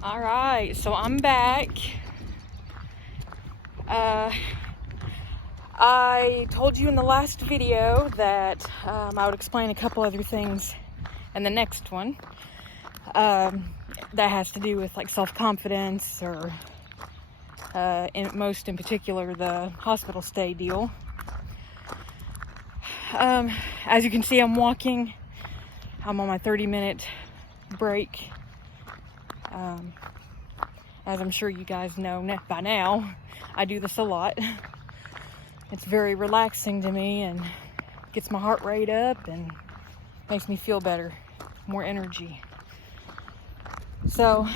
All right, so I'm back. I told you in the last video that I would explain a couple other things in the next one that has to do with like self-confidence or in particular the hospital stay deal. As you can see, I'm walking. I'm on my 30-minute break. As I'm sure you guys know by now, I do this a lot. It's very relaxing to me and gets my heart rate up and makes me feel better, more energy. So,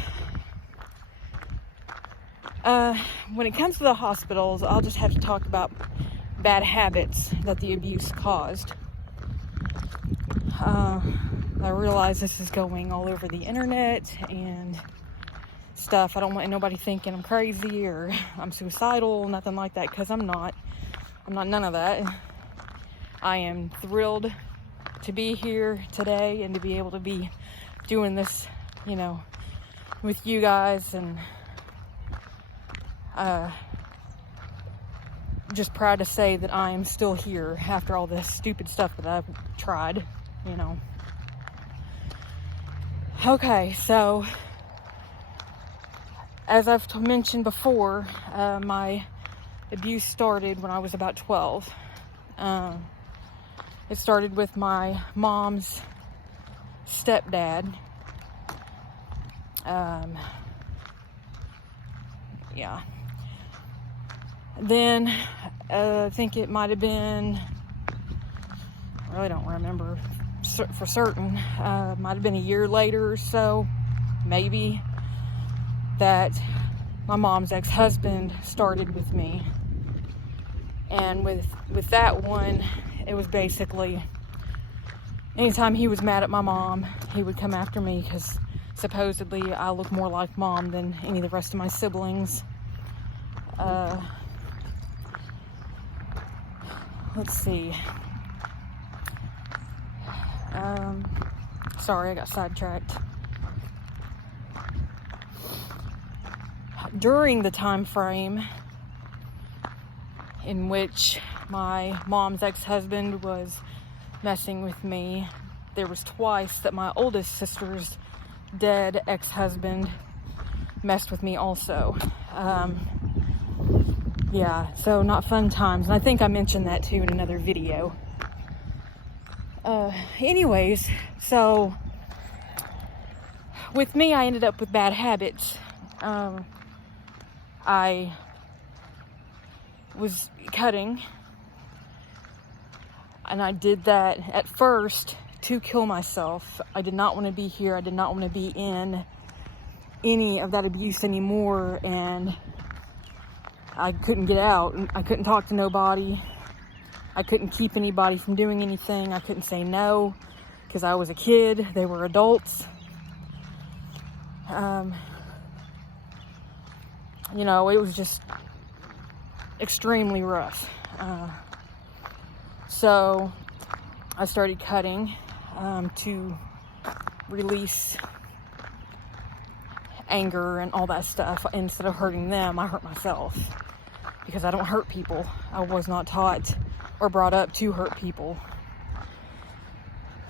when it comes to the hospitals, I'll just have to talk about bad habits that the abuse caused. I realize this is going all over the internet and stuff. I don't want nobody thinking I'm crazy or I'm suicidal, nothing like that, because I'm not. I'm not none of that. I am thrilled to be here today and to be able to be doing this, with you guys, and just proud to say that I am still here after all this stupid stuff that I've tried, Okay, so as I've mentioned before, my abuse started when I was about 12. It started with my mom's stepdad. Then I think it might have been, I really don't remember for certain, might have been a year later or so, maybe, that my mom's ex-husband started with me. And with that one, it was basically anytime he was mad at my mom, he would come after me because supposedly I look more like mom than any of the rest of my siblings. Let's see. Sorry, I got sidetracked. During the time frame in which my mom's ex-husband was messing with me, there was twice that my oldest sister's dead ex-husband messed with me also. So not fun times, and I think I mentioned that too in another video. Anyways, so with me, I ended up with bad habits. I was cutting, and I did that at first to kill myself. I did not want to be here. I did not want to be in any of that abuse anymore, and I couldn't get out. I couldn't talk to nobody. I couldn't keep anybody from doing anything. I couldn't say no because I was a kid. They were adults. It was just extremely rough. So I started cutting to release anger and all that stuff. Instead of hurting them, I hurt myself because I don't hurt people. I was not taught or brought up to hurt people.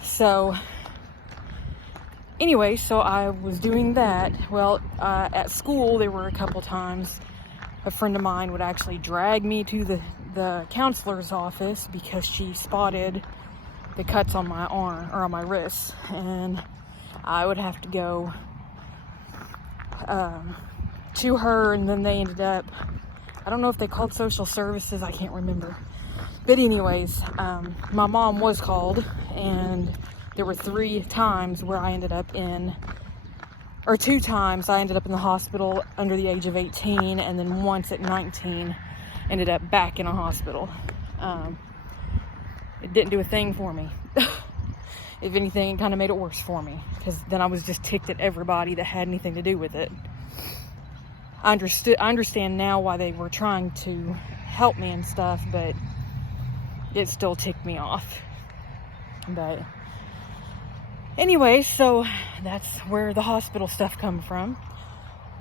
So anyway, so I was doing that. Well, at school, there were a couple times a friend of mine would actually drag me to the counselor's office because she spotted the cuts on my arm or on my wrist, and I would have to go to her, and then they ended up, I don't know if they called social services, I can't remember. But anyways, my mom was called, and there were 3 times where I ended up or 2 times I ended up in the hospital under the age of 18, and then once at 19 ended up back in a hospital. It didn't do a thing for me. If anything, it kind of made it worse for me, because then I was just ticked at everybody that had anything to do with it. I understand now why they were trying to help me and stuff, but it still ticked me off. But anyway, so that's where the hospital stuff come from.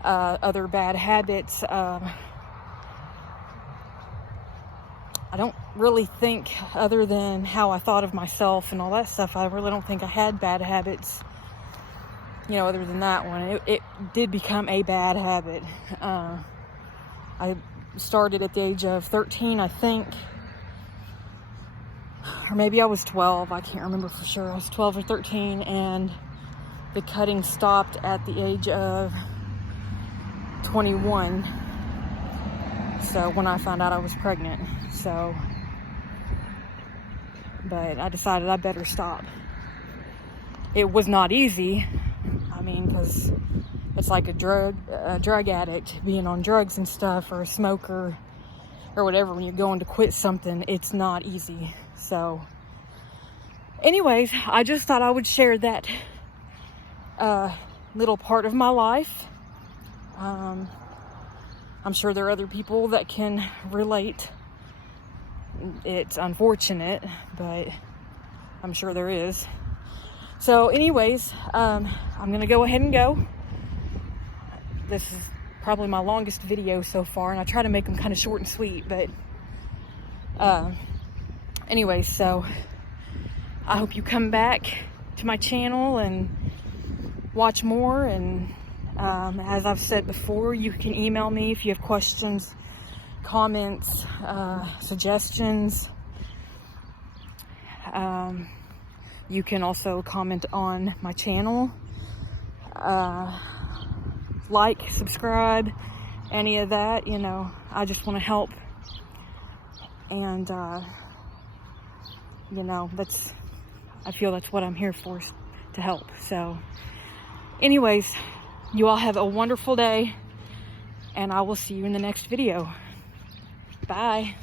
other bad habits. I don't really think, other than how I thought of myself and all that stuff, I really don't think I had bad habits, you know, other than that one. It did become a bad habit. I started at the age of 13, I think, or maybe I was 12, I can't remember for sure. I was 12 or 13, and the cutting stopped at the age of 21. So when I found out I was pregnant, but I decided I better stop. It was not easy. I mean, because it's like a drug addict being on drugs and stuff, or a smoker or whatever. When you're going to quit something, it's not easy. So anyways, I just thought I would share that little part of my life. I'm sure there are other people that can relate. It's unfortunate, but I'm sure there is. So anyways, I'm gonna go ahead and go. This is probably my longest video so far, and I try to make them kind of short and sweet, but anyways, so I hope you come back to my channel and watch more. And as I've said before, you can email me if you have questions, comments, suggestions. You can also comment on my channel, like, subscribe, any of that. You know, I just want to help, and you know, I feel that's what I'm here for, to help. So anyways, you all have a wonderful day, and I will see you in the next video. Bye.